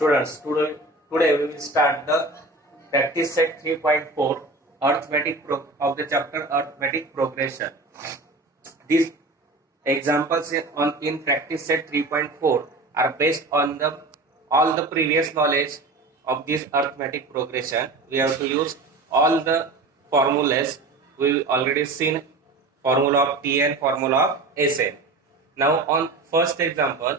Students, today we will start the practice set 3.4 of the chapter Arithmetic Progression. These examples in practice set 3.4 are based on all the previous knowledge of this arithmetic progression. We have to use all the formulas. We already seen formula of Tn, formula of Sn. Now on first example,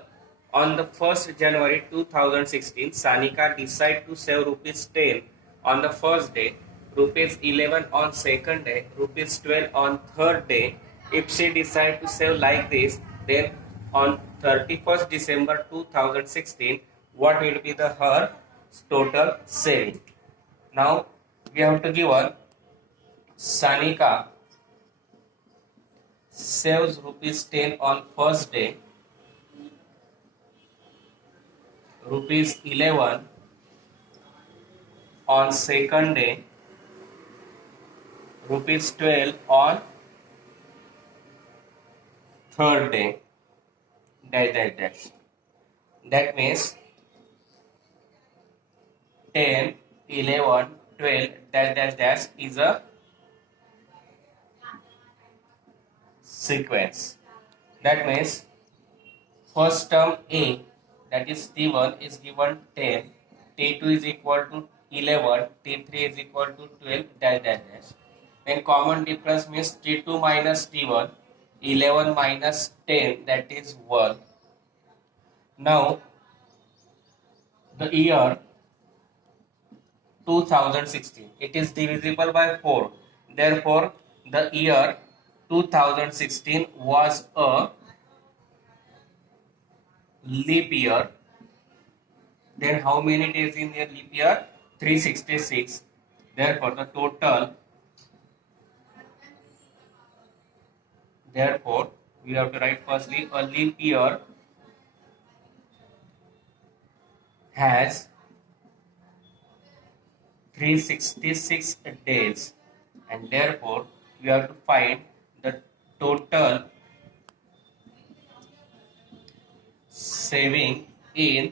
on the 1st January 2016, Sanika decided to save rupees 10 on the first day, rupees 11 on second day, rupees 12 on third day. If she decided to save like this, then on 31st December 2016, what will be her total saving? Now we have to give one Sanika saves rupees 10 on first day, rupees 11 on second day, rupees 12 on third day, that means 10, 11, 12, dash is a sequence. That means first term A, that is T1, is given 10, T2 is equal to 11, T3 is equal to 12, dash. Then common difference means T2 minus T1, 11 minus 10, that is 1. Now the year 2016, it is divisible by 4. Therefore, the year 2016 was a leap year. Then how many days in a leap year? 366. Therefore, we have to write firstly a leap year has 366 days, and therefore we have to find the total saving in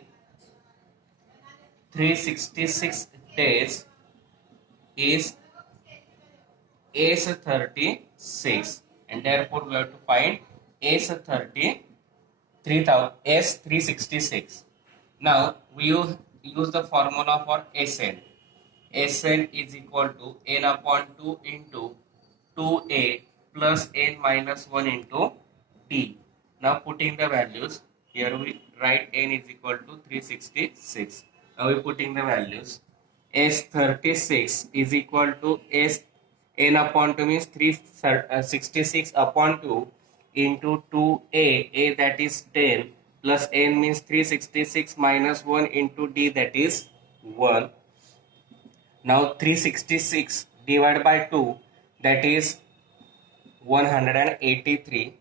366 days is S36, and therefore we have to find S366. Now we use the formula for Sn. Sn is equal to n upon 2 into 2a plus n minus 1 into d. Now putting the values, here we write n is equal to 366. Now we putting the values. S36 is equal to n upon 2 means 366 upon 2 into 2a, a that is 10, plus n means 366 minus 1 into d, that is 1. Now 366 divided by 2, that is 183,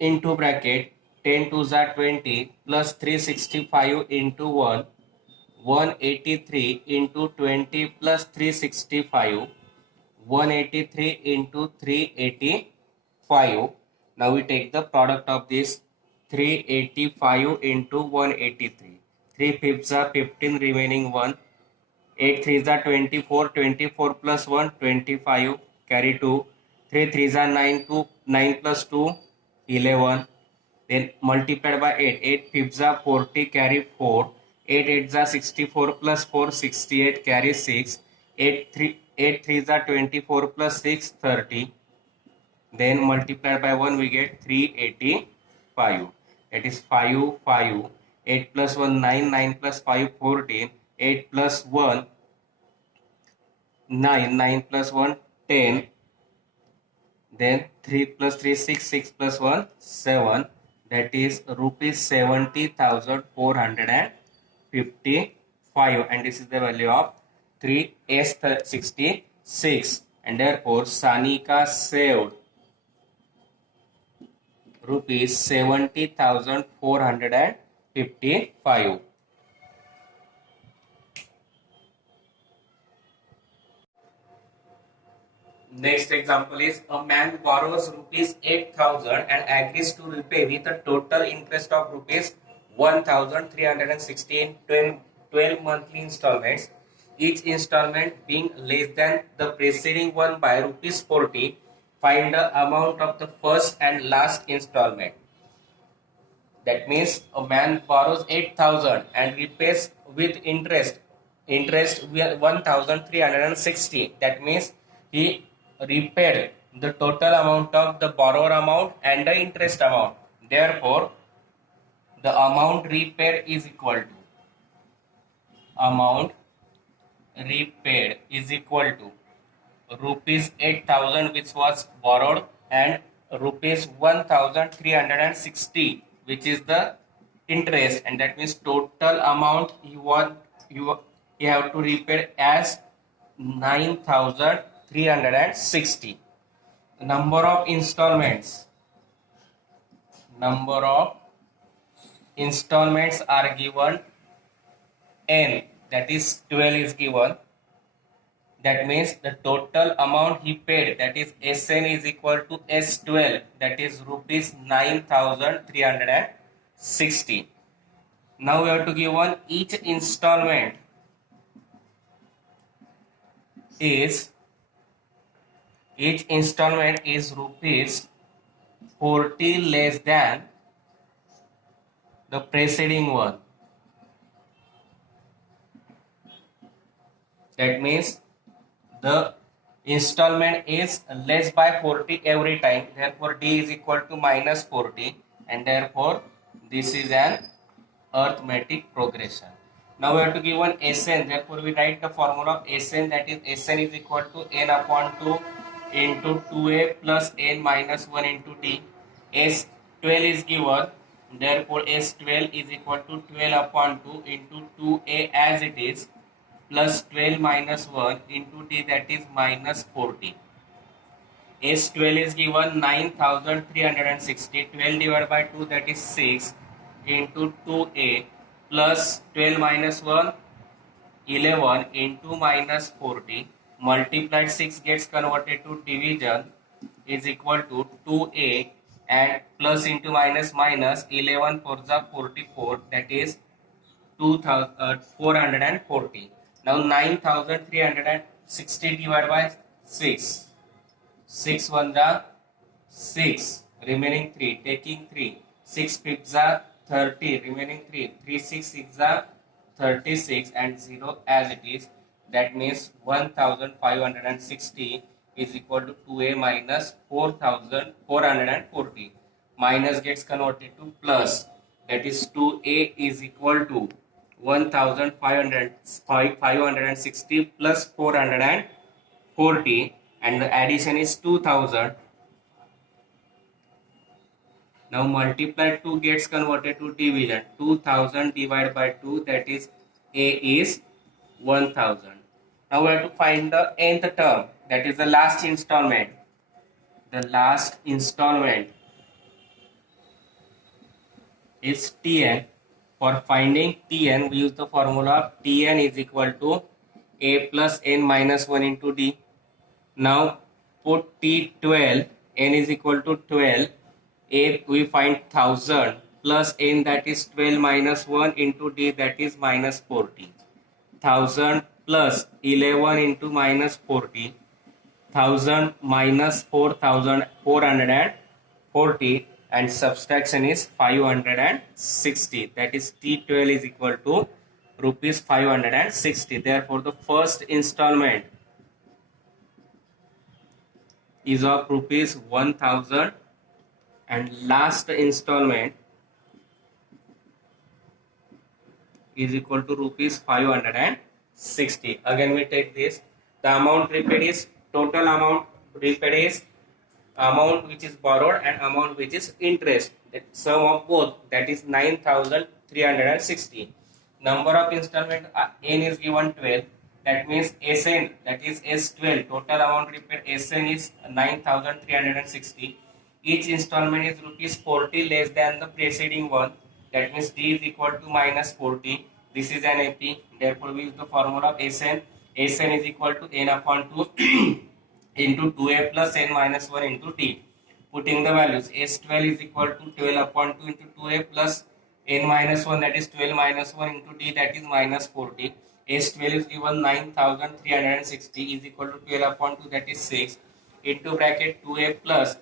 into bracket 10 2s are 20 plus 365 into 1, 183 into 20 plus 365, 183 into 385. Now we take the product of this 385 into 183. 3 fifths are 15, remaining 1. 8 threes are 24, 24 plus 1, 25, carry 2. 3 threes are 9, 2, 9 plus 2, 11. Then multiplied by 8, 8 fifths are 40, carry 4. 8 eights are 64 plus 4, 68, carry 6. 8 threes are 24 plus 6, 30. Then multiplied by 1, we get 385. That is 5, 5. 8 plus 1, 9, 9 plus 5, 14. 8 plus 1, 9, 9 plus 1, 10. Then 3 plus 3, 6, 6 plus 1, 7. That is rupees 70,455, and this is the value of 3S66, and therefore Sanika saved rupees 70,455. Next example is a man borrows rupees 8,000 and agrees to repay with a total interest of rupees 1360 in 12 monthly installments, each installment being less than the preceding one by rupees 40. Find the amount of the first and last installment. That means a man borrows 8,000 and repays with interest. Interest 1,360. That means he repaid the total amount of the borrower amount and the interest amount. Therefore, the amount repaid is equal to amount repaid is equal to rupees 8,000 which was borrowed and rupees 1,360 which is the interest, and that means total amount you have to repay as 9,360. Number of installments are given n, that is 12 is given. That means the total amount he paid, that is Sn is equal to S12, that is rupees 9,360. Now we have to give one each installment is rupees 40 less than the preceding one. That means the installment is less by 40 every time, therefore D is equal to minus 40, and therefore this is an arithmetic progression. Now we have to give one Sn, therefore we write the formula of Sn, that is Sn is equal to n upon 2 into 2a plus n minus 1 into t. S12 is given, therefore S12 is equal to 12 upon 2 into 2a as it is plus 12 minus 1 into t, that is minus 40. S12 is given 9,360, 12 divided by 2, that is 6 into 2a plus 12 minus 1, 11 into minus 40, multiplied 6 gets converted to division is equal to 2a and plus into minus minus 11 for the 44, that is 440. Now 9,360 divided by 6. 6 1 the 6, remaining 3, taking 3. 6 5 the 30, remaining 3. 3 6 6 the 36 and 0 as it is. That means 1,560 is equal to 2a minus 4,440. Minus gets converted to plus. That is 2a is equal to 1,560 plus 440, and the addition is 2,000. Now multiply 2 gets converted to division. 2,000 divided by 2, that is a is 1,000. Now we have to find the nth term, that is the last installment. The last installment is Tn. For finding Tn, we use the formula of Tn is equal to a plus n minus 1 into d. Now put T12, n is equal to 12, a we find 1000 plus n, that is 12 minus 1 into d, that is minus 40. 1000 plus 11 into minus 40, 1000 minus 4,440, and subtraction is 560, that is T12 is equal to rupees 560. Therefore the first installment is of rupees 1,000 and last installment is equal to rupees 560. Again we take this, the amount repaid is total amount repaid is amount which is borrowed and amount which is interest, the sum of both, that is 9,360. Number of installment n is given 12, that means Sn, that is S12, total amount repaid Sn is 9,360. Each installment is rupees 40 less than the preceding one, that means D is equal to minus 40. This is an AP, therefore we use the formula of Sn. Sn is equal to n upon 2 into 2a plus n minus 1 into t. Putting the values, S12 is equal to 12 upon 2 into 2a plus n minus 1 that is 12 minus 1 into d that is minus 40. S12 is given 9360 is equal to 12 upon 2 that is 6 into bracket 2a plus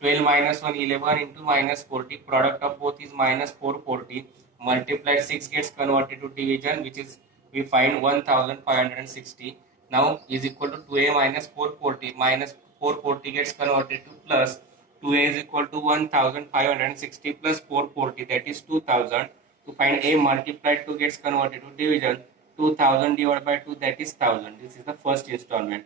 12 minus 1 11 into minus 40. Product of both is minus 440. Multiplied 6 gets converted to division, which is we find 1560. Now is equal to 2a minus 440. Minus 440 gets converted to plus 2a is equal to 1560 plus 440 that is 2000. To find a multiplied 2 gets converted to division. 2000 divided by 2 that is 1000. This is the first installment.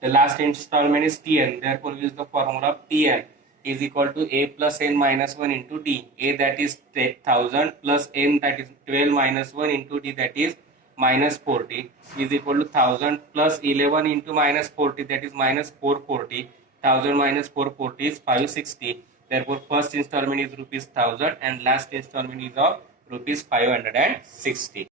The last installment is Tn. Therefore, we use the formula of Tn is equal to a plus n minus 1 into d. A that is 1000 plus n that is 12 minus 1 into d that is minus 40 is equal to 1000 plus 11 into minus 40 that is minus 440. 1000 minus 440 is 560. Therefore, first installment is rupees 1000 and last installment is of rupees 560.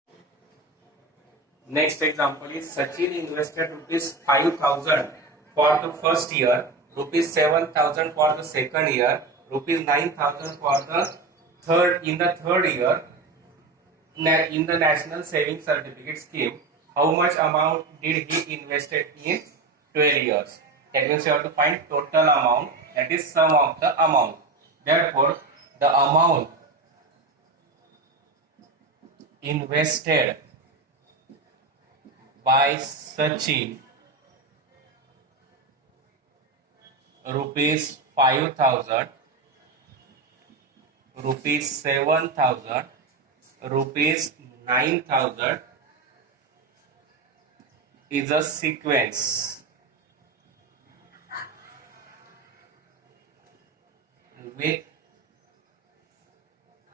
Next example is Sachin invested rupees 5000 for the first year, rupees 7000 for the second year, rupees 9000 for the third year in the National Savings Certificate Scheme. How much amount did he invested in 12 years? That means you have to find total amount, that is sum of the amount. Therefore, the amount invested by Sachin rupees 5000, rupees 7000, rupees 9000 is a sequence with,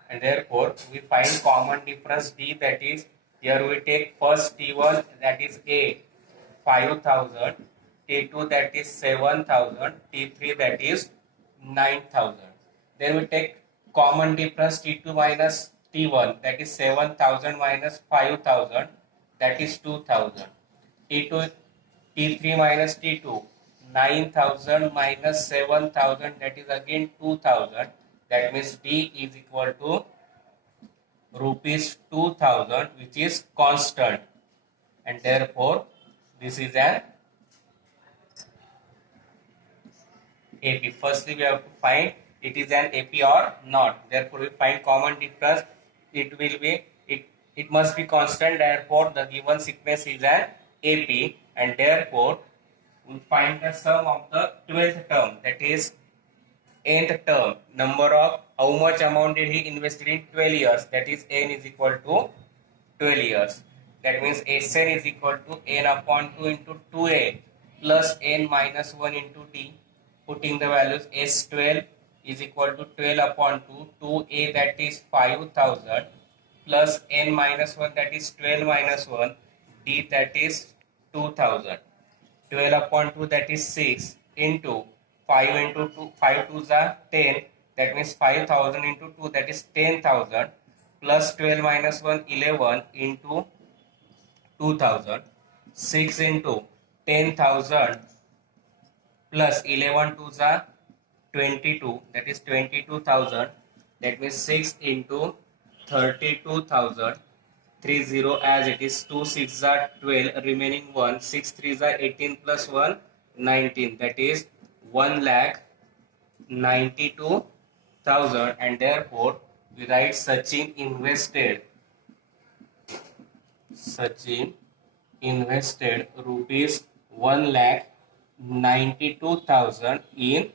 and therefore we find common difference d, that is here we take first T1 that is A 5000, T2 that is 7000, T3 that is 9000. Then we take common difference T2 minus T1 that is 7000 minus 5000 that is 2000. T2 T3 minus T2 9000 minus 7000 that is again 2000. That means D is equal to rupees 2000, which is constant, and therefore this is an AP. Firstly, we have to find it is an AP or not. Therefore, we find common difference. It will be it must be constant. Therefore, the given sequence is an AP, and therefore we find the sum of the 12th term, that is nth term, number of how much amount did he invested in 12 years, that is n is equal to 12 years. That means Sn is equal to n upon 2 into 2a plus n minus 1 into d. Putting the values, S12 is equal to 12 upon 2, 2a that is 5000 plus n minus 1 that is 12 minus 1, d that is 2000. 12 upon 2 that is 6 into 5 into 2, 5 2s are 10, that means 5000 into 2 that is 10,000 plus 12 minus 1 11 into 2000, 6 into 10,000 plus 11 2s are 22, that is 22,000, that means 6 into 32,000, 30 as it is, 2 6 are 12, remaining 1, 6 3s are 18 plus 1 19, that is 1,92,000, and therefore we write Sachin invested rupees 1,92,000 in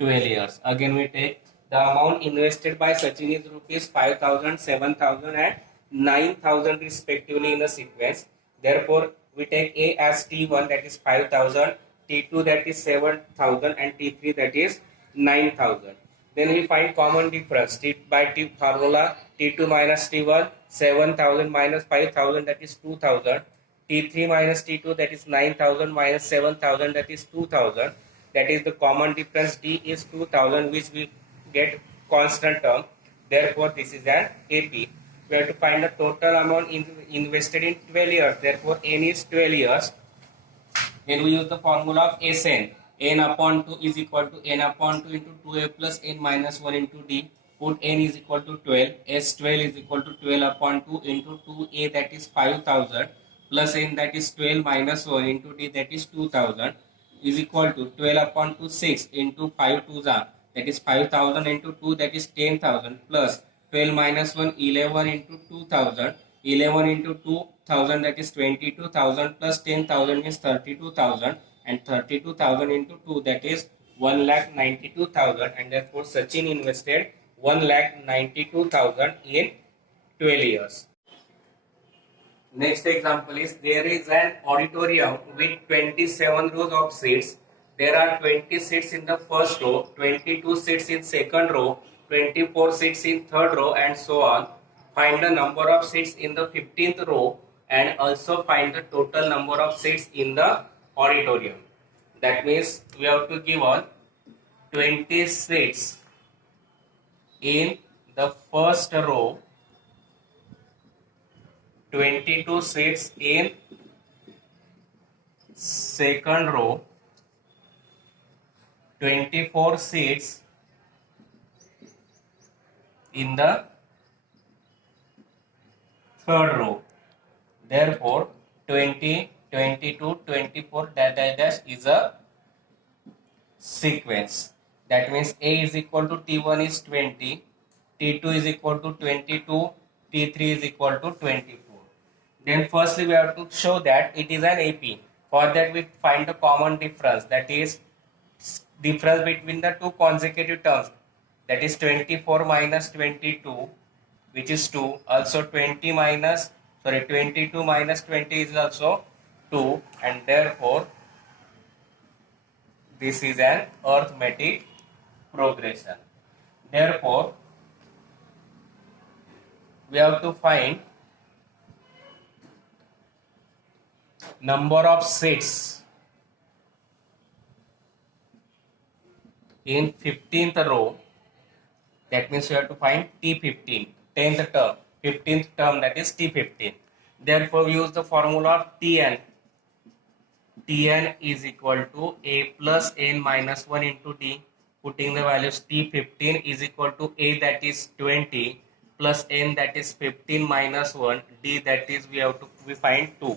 12 years. Again we take the amount invested by Sachin is rupees 5000, 7000 and 9000 respectively in the sequence. Therefore we take A as T1 that is 5000, T2 that is 7000 and T3 that is 9000. Then we find common difference T by T formula, T2 minus T1 7000 minus 5000 that is 2000, T3 minus T2 that is 9000 minus 7000 that is 2000. That is the common difference, D is 2000, which we get constant term. Therefore this is an AP. We have to find the total amount invested in 12 years. Therefore n is 12 years. Then we use the formula of Sn. N upon 2 is equal to n upon 2 into 2a plus n minus 1 into d. put n is equal to 12, S12 is equal to 12 upon 2 into 2a, that is 5000, plus n, that is 12 minus 1 into d, that is 2000, is equal to 12 upon 2 6 into 5 2 that is 5000 into 2, that is 10,000, plus 12 minus 1 11 into 2000, 11 into 2000, that is 22,000, plus 10,000 is 32,000, and 32,000 into 2, that is 1,92,000, and therefore Sachin invested 1,92,000 in 12 years. Next example is, there is an auditorium with 27 rows of seats. There are 20 seats in the first row, 22 seats in second row, 24 seats in third row, and so on. Find the number of seats in the 15th row and also find the total number of seats in the auditorium. That means we have to give on 20 seats in the first row, 22 seats in second row, 24 seats in the third row. Therefore 20, 22, 24 dash is a sequence. That means A is equal to T1 is 20, T2 is equal to 22, T3 is equal to 24. Then firstly we have to show that it is an AP. For that we find the common difference, that is difference between the two consecutive terms, that is 24 minus 22, which is 2. Also 22 minus 20 is also 2, and therefore this is an arithmetic progression. Therefore we have to find number of seats in 15th row. That means we have to find T15, 10th term, 15th term, that is T15. Therefore we use the formula of Tn. Tn is equal to A plus n minus 1 into D. Putting the values, T15 is equal to A, that is 20, plus n, that is 15 minus 1, D, that is we find 2.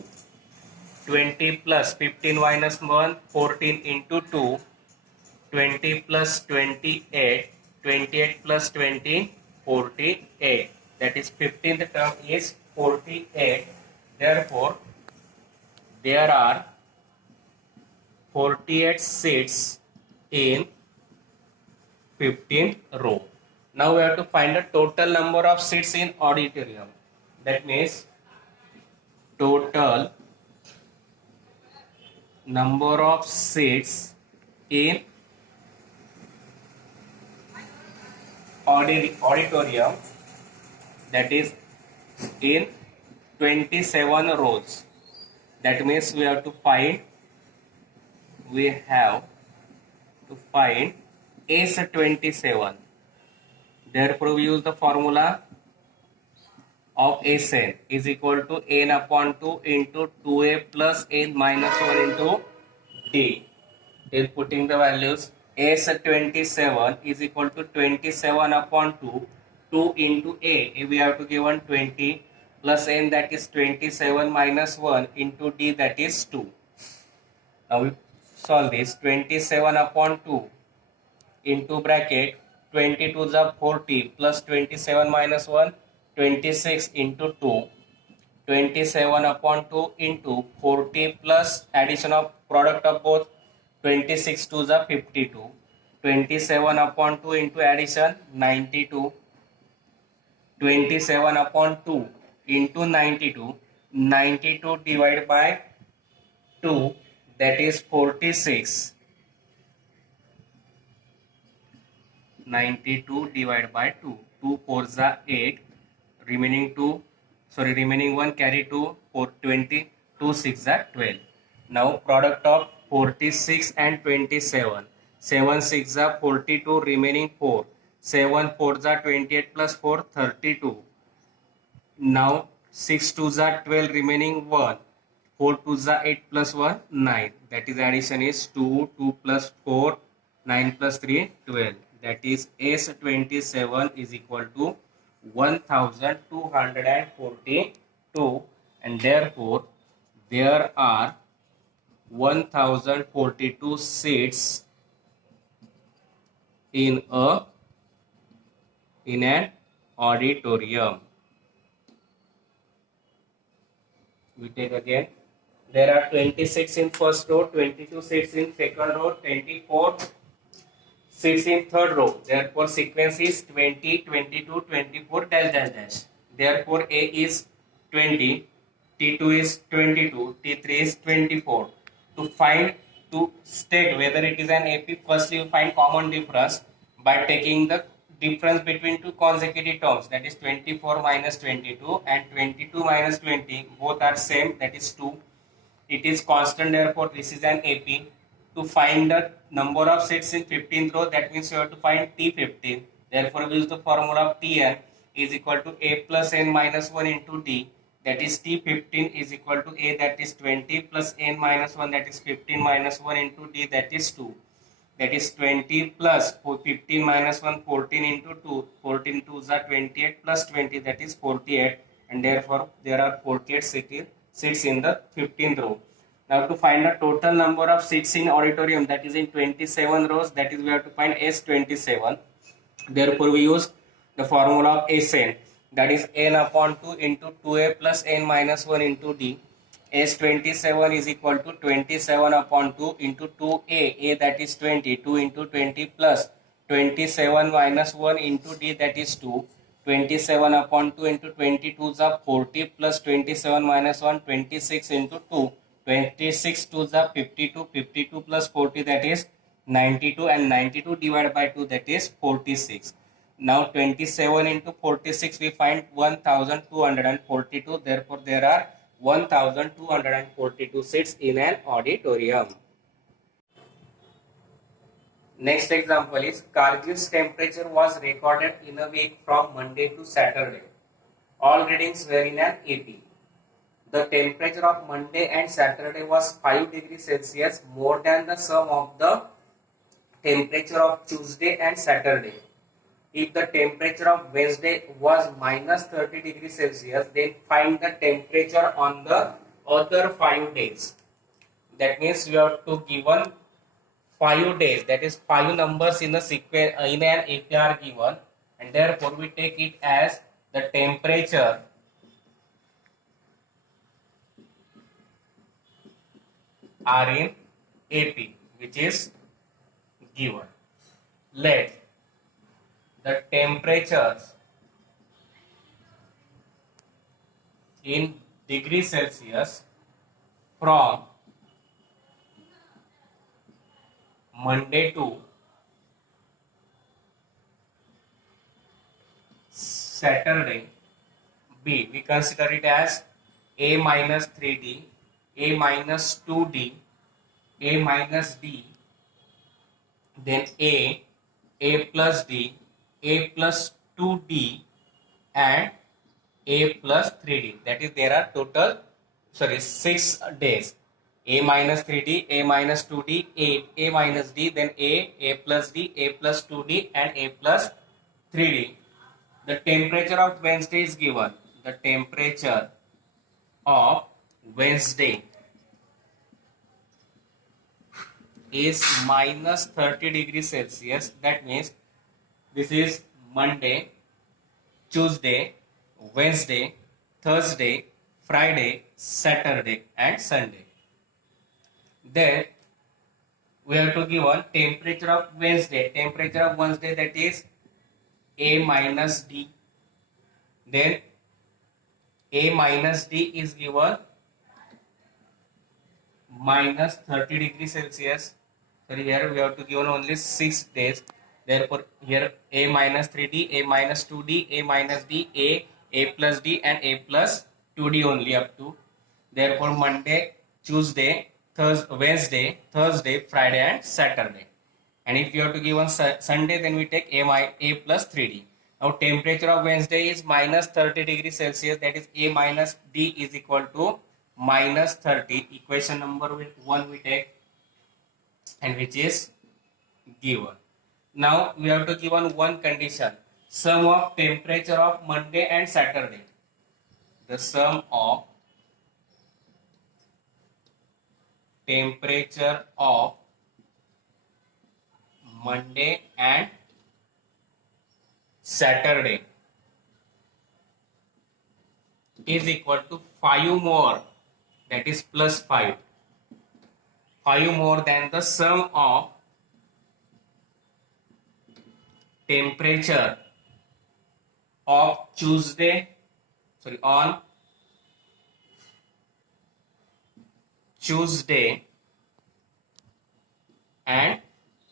20 plus 15 minus 1, 14 into 2, 20 plus 28, 28 plus 20, 48. That is 15th term is 48. Therefore there are 48 seats in 15th row. Now we have to find the total number of seats in auditorium. That means total number of seats in auditorium, that is in 27 rows. That means we have to find S27. Therefore we use the formula of Sn is equal to n upon 2 into 2a plus n minus 1 into d. In putting the values, S27 is equal to 27 upon 2, 2 into a, we have to give 20, plus n, that is 27 minus 1 into d, that is 2. Now we solve this. 27 upon 2 into bracket 22 is 40 plus 27 minus 1, 26 into 2, 27 upon 2 into 40 plus addition of product of both, 26 to the 52, 27 upon 2 into addition 92, 27 upon 2 into 92, 92 divided by 2, that is 46, 92 divided by 2, 2 4s are 8, remaining 1 carry 2, 4 20, 2 6 are 12. Now product of 46 and 27, 7 6 are 42, remaining 4, 7 4s are 28 plus 4 32. Now 6 2s are 12, remaining 1, 4 2s are 8 plus 1 9, that is addition is 2, 2 plus 4, 9 plus 3 12. that is S27 is equal to 1242, and therefore there are 1042 seats in an auditorium. We take again. There are 26 in first row, 22 seats in second row, 24 seats in third row. Therefore, sequence is 20, 22, 24, dash, dash, dash. Therefore, A is 20, T2 is 22, T3 is 24. To state whether it is an AP, firstly you find common difference by taking the difference between two consecutive terms, that is 24 minus 22 and 22 minus 20, both are same, that is 2. It is constant, therefore this is an AP. To find the number of seats in 15th row, that means you have to find T15. Therefore we use the formula of Tn is equal to A plus n minus 1 into D, that is T15 is equal to A, that is 20, plus n minus 1, that is 15 minus 1 into D, that is 2. That is 20 plus 15 minus 1, 14 into 2, 14 2s are 28 plus 20, that is 48, and therefore there are 48 seats in the 15th row. Now to find the total number of seats in auditorium, that is in 27 rows, that is we have to find S27. Therefore we use the formula of Sn, that is n upon 2 into 2a plus n minus 1 into d. S27 is equal to 27 upon 2 into 2a, a that is 20, 2 into 20 plus 27 minus 1 into d, that is 2. 27 upon 2 into 22 is 40 plus 27 minus 1, 26 into 2. 26 2s are 52, 52 plus 40, that is 92, and 92 divided by 2, that is 46. Now 27 into 46 we find 1242, therefore there are 1242 seats in an auditorium. Next example is Kargil's temperature was recorded in a week from Monday to Saturday. All readings were in an AP. The temperature of Monday and Saturday was 5 degrees Celsius more than the sum of the temperature of Tuesday and Saturday. If the temperature of Wednesday was minus 30 degrees Celsius, then find the temperature on the other 5 days. That means we have to given 5 days, that is 5 numbers in a sequence in an AP are given, and therefore we take it as the temperature are in AP, which is given. Let the temperatures in degrees Celsius from Monday to Saturday be, we consider it as A minus 3D, A minus 2D, A minus D, then A plus D, A plus 2D, and A plus 3D. That is there are total 6 days. A minus 3D, A minus 2D, A minus D, then A plus D, A plus 2D, and A plus 3D. The temperature of Wednesday is given. The temperature of Wednesday is minus 30 degrees Celsius. That means this is Monday, Tuesday, Wednesday, Thursday, Friday, Saturday, and Sunday. Then we have to give one temperature of Wednesday. Temperature of Wednesday, that is A minus D. Then A minus D is given minus 30 degrees Celsius. So here we have to give only 6 days. Therefore here A minus 3D, A minus 2D, A minus D, A plus D, and A plus 2D only up to. Therefore Monday, Tuesday, Wednesday, Thursday, Friday, and Saturday. And if you have to give on Sunday, then we take A plus 3D. Now temperature of Wednesday is minus 30 degrees Celsius, that is A minus D is equal to minus 30. Equation number 1 we take, and which is given. Now we have to give on one condition. Sum of temperature of Monday and Saturday. The sum of temperature of Monday and Saturday is equal to 5 more, that is plus 5. 5 more than the sum of temperature of on Tuesday and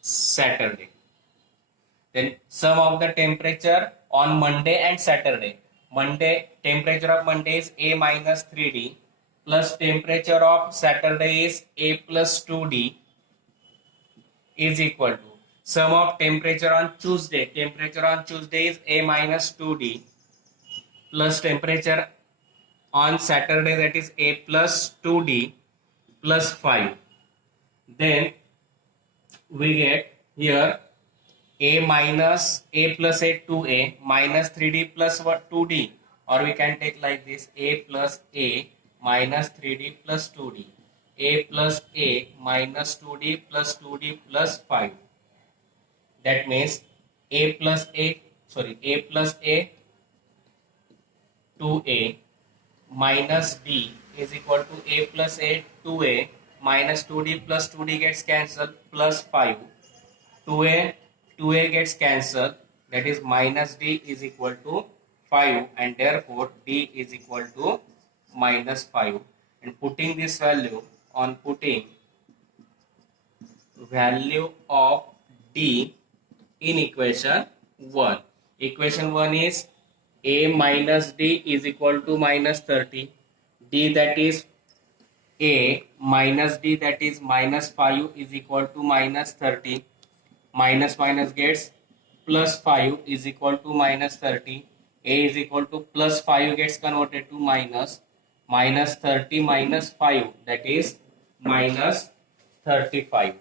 Saturday. Then sum of the temperature on Monday and Saturday. Monday, temperature of Monday is A minus 3D plus temperature of Saturday is A plus 2D is equal to sum of temperature on Tuesday. Temperature on Tuesday is A minus 2D plus temperature on Saturday, that is A plus 2D plus 5. Then we get here A minus A plus A 2A minus 3D plus what 2D, or we can take like this A plus A minus 3D plus 2D, A plus A minus 2D plus 2D plus 5. That means A plus A A 2A minus D is equal to A plus A 2A minus 2D plus 2D gets cancelled plus 5. 2A gets cancelled, that is minus D is equal to 5, and therefore D is equal to minus 5. And putting this value on value of D in equation 1. Equation 1 is A minus D is equal to minus 30. D, that is A minus D, that is minus 5 is equal to minus 30. Minus minus gets plus 5 is equal to minus 30. A is equal to plus 5 gets converted to minus 30 minus 5, that is minus 35.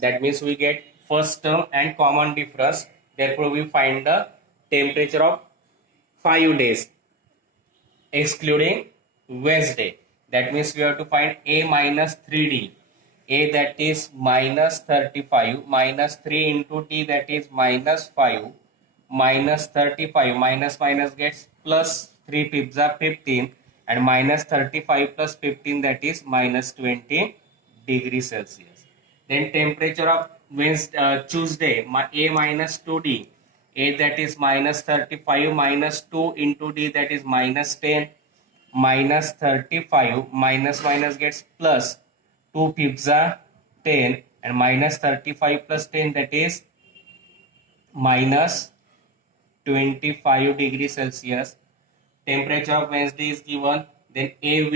That means we get first term and common difference. Therefore we find the temperature of 5 days excluding Wednesday. That means we have to find A minus 3D. A, that is minus 35 minus 3 into D, that is minus 5 minus 35 minus minus gets plus 3 pips are 15, and minus 35 plus 15, that is minus 20 degrees Celsius. Then temperature of Tuesday, A minus 2D. A, that is minus 35 minus 2 into D, that is minus 10. Minus 35 minus minus gets plus 2 fifths are 10, and minus 35 plus 10, that is minus 25 degrees Celsius. Temperature of Wednesday is given. Then A,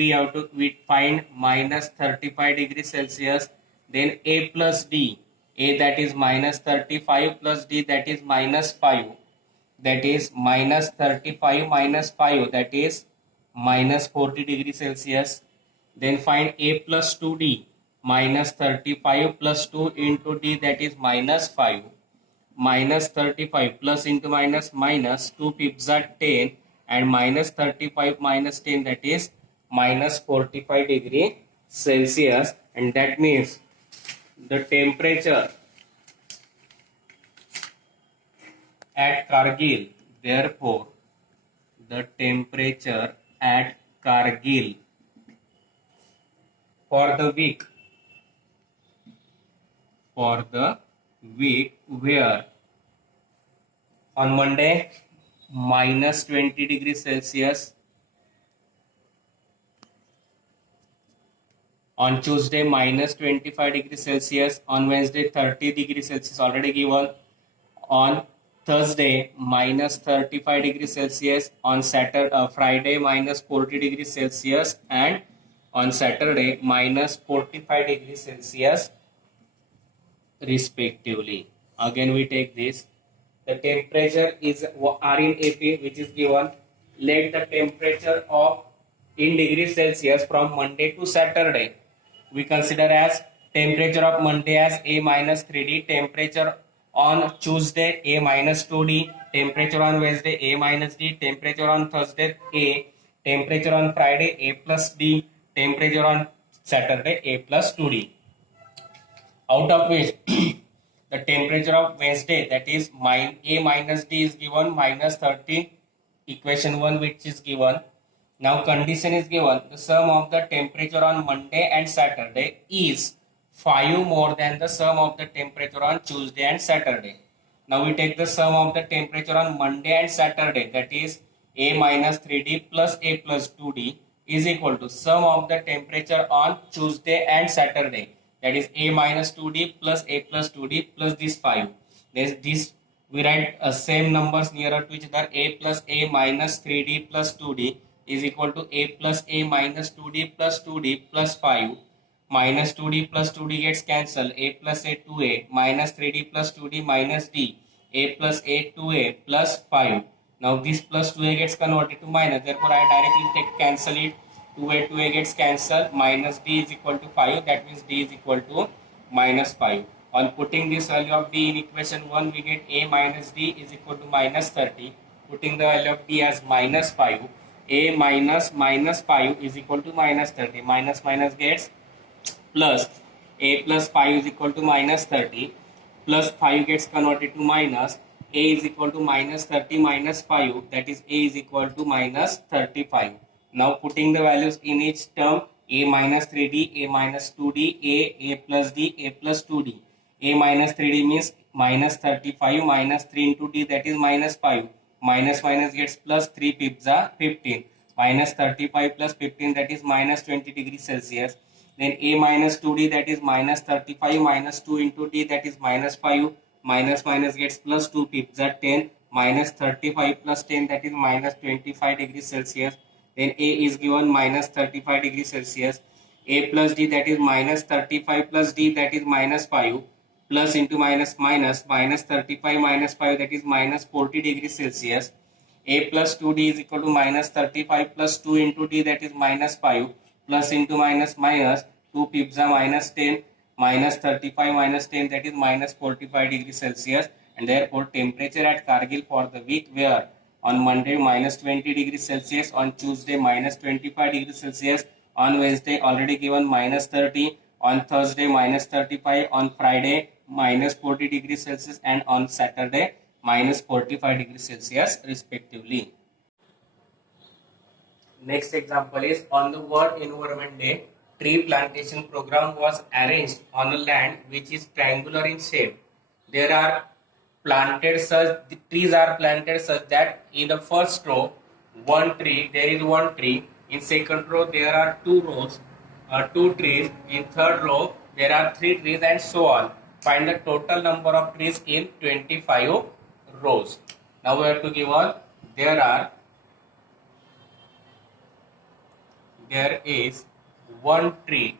we find minus 35 degrees Celsius. Then A plus D. A, that is minus 35 plus D, that is minus 5. That is minus 35 minus 5, that is minus 40 degrees Celsius. Then find A plus 2D. Minus 35 plus 2 into D, that is minus 5. Minus 35 plus into minus minus 2 pips are 10, and minus 35 minus 10, that is minus 45 degree Celsius. And that means the temperature at Kargil, therefore the temperature at Kargil for the week where on Monday minus 20 degrees Celsius, on Tuesday minus 25 degrees Celsius, on Wednesday 30 degrees Celsius already given, on Thursday minus 35 degrees Celsius, on Friday minus 40 degrees Celsius, and on Saturday minus 45 degrees Celsius respectively. Again we take this. The temperature is R in AP, which is given. Let the temperature of in degrees Celsius from Monday to Saturday we consider as temperature of Monday as A minus 3D, temperature On Tuesday, A minus 2D. Temperature on Wednesday, A minus D. Temperature on Thursday, A. Temperature on Friday, A plus D. Temperature on Saturday, A plus 2D. Out of which the temperature of Wednesday, that is A minus D, is given minus 13, equation 1 which is given. Now condition is given, the sum of the temperature on Monday and Saturday is 5 more than the sum of the temperature on Tuesday and Saturday. Now we take the sum of the temperature on Monday and Saturday, that is A minus 3D plus A plus 2D is equal to sum of the temperature on Tuesday and Saturday, that is A minus 2D plus A plus 2D plus this 5. This we write same numbers nearer to each other. A plus A minus 3D plus 2D is equal to A plus A minus 2D plus 2D plus 5. Minus 2D plus 2D gets cancelled. A plus A 2A minus 3D plus 2D minus D. A plus A 2A plus 5. Now this plus 2A gets converted to minus. Therefore I directly take cancel it. 2A gets cancelled. Minus D is equal to 5. That means D is equal to minus 5. On putting this value of D in equation 1, we get A minus D is equal to minus 30. Putting the value of D as minus 5. A minus minus 5 is equal to minus 30. Minus minus gets plus. A plus 5 is equal to minus 30. Plus 5 gets converted to minus. A is equal to minus 30 minus 5. That is A is equal to minus 35. Now putting the values in each term. A minus 3D, A minus 2D, A plus D, A plus 2D. A minus 3D means minus 35 minus 3 into D, that is minus 5. Minus minus gets plus, 3 pips are 15. Minus 35 plus 15, that is minus 20 degrees Celsius. Then A minus 2D, that is minus 35 minus 2 into D, that is minus 5. Minus minus gets plus, 2 pips are 10. Minus 35 plus 10, that is minus 25 degrees Celsius. Then A is given minus 35 degrees Celsius. A plus D, that is minus 35 plus D, that is minus 5. Plus into minus minus, minus 35 minus 5, that is minus 40 degrees Celsius. A plus 2D is equal to minus 35 plus 2 into D, that is minus 5. Plus into minus minus, 2 pips are minus 10. Minus 35 minus 10, that is minus 45 degrees Celsius. And therefore temperature at Kargil for the week were on Monday minus 20 degrees Celsius, on Tuesday minus 25 degrees Celsius, on Wednesday already given minus 30, on Thursday minus 35, on Friday minus 40 degrees Celsius, and on Saturday minus 45 degrees Celsius respectively. Next example is on the World Environment Day, tree plantation program was arranged on a land which is triangular in shape. There are the trees are planted such that in the first row there is one tree, in second row there are two rows, two trees, in third row there are three trees, and so on. Find the total number of trees in 25 rows. Now we have to give all, there is one tree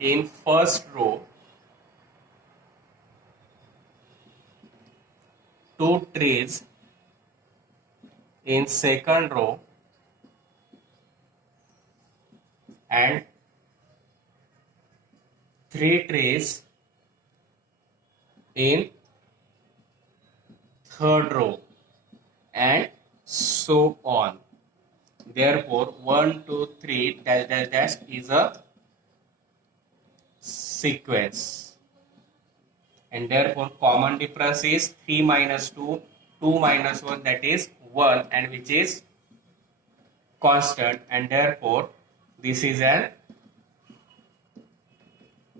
in first row, two trees in second row, and three trees in third row, and so on. Therefore 1 2 3 dash dash dash is a sequence, and therefore common difference is 3 minus 2, 2 minus 1, that is 1, and which is constant, and therefore this is an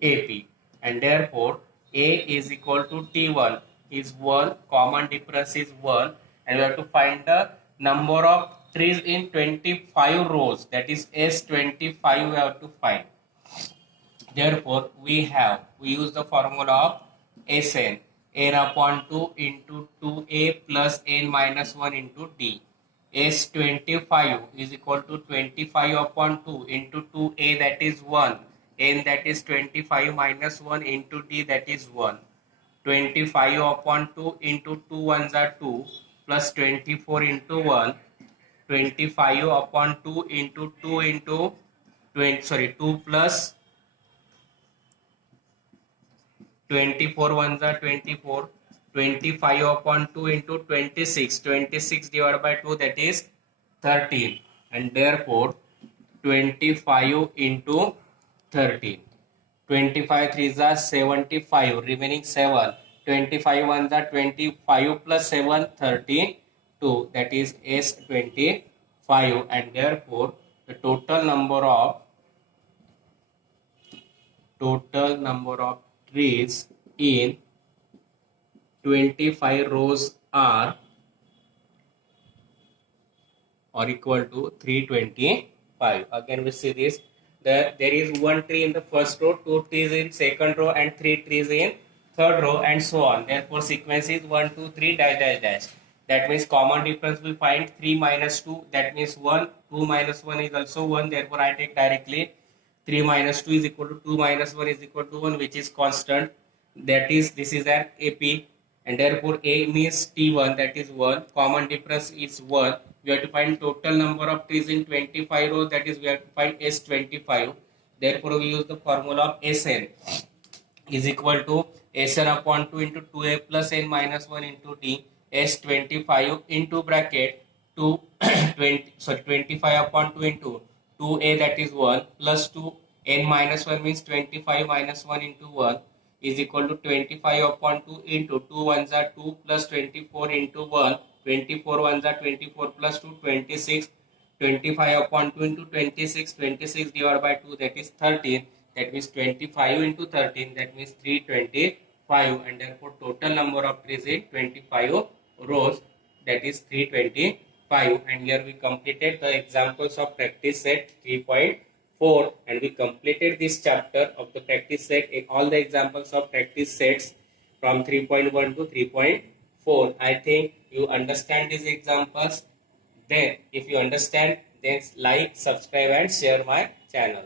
AP, and therefore A is equal to T1 is 1, common difference is 1, and we have to find the number of trees in 25 rows, that is S25 we have to find. Therefore we use the formula of Sn, n upon 2 into 2a plus n minus 1 into d. S25 is equal to 25 upon 2 into 2a, that is 1, n that is 25 minus 1 into d, that is 1. 25 upon 2 into 2 ones are 2 plus 24 into 1. 25 upon 2 into 2 into 2 plus 24 ones are 24. 25 upon 2 into 26. 26 divided by 2, that is 13. And therefore 25 into 13. 25 threes are 75. Remaining 7. 25 ones are 25 plus 7, 32. That is S25. And therefore the total number of trees in 25 rows are or equal to 325. Again we see this. There is one tree in the first row, two trees in second row, and three trees in third row, and so on. Therefore sequence is 1 2 3 dash dash dash. That means common difference we find 3 minus 2, that means 1. 2 minus 1 is also 1. Therefore I take directly 3 minus 2 is equal to 2 minus 1 is equal to 1, which is constant. That is, this is an AP, and therefore A means T1, that is 1. Common difference is 1. We have to find total number of trees in 25 rows, that is we have to find S25. Therefore we use the formula of Sn is equal to Sn upon 2 into 2a plus n minus 1 into t. S25 into bracket 2 25 upon 2 into 2a, that is 1, plus 2 n minus 1 means 25 minus 1 into 1 is equal to 25 upon 2 into 2 ones are 2 plus 24 into 1. 24 ones are 24 plus 2, 26. 25 upon 2 into 26. 26 divided by 2, that is 13. That means 25 into 13, that means 325. And therefore total number of trees in 25 rows, that is 325. And here we completed the examples of practice set 3.4, and we completed this chapter of the practice set, all the examples of practice sets from 3.1 to 3.4. I think you understand these examples. Then if you understand, then like, subscribe and share my channel.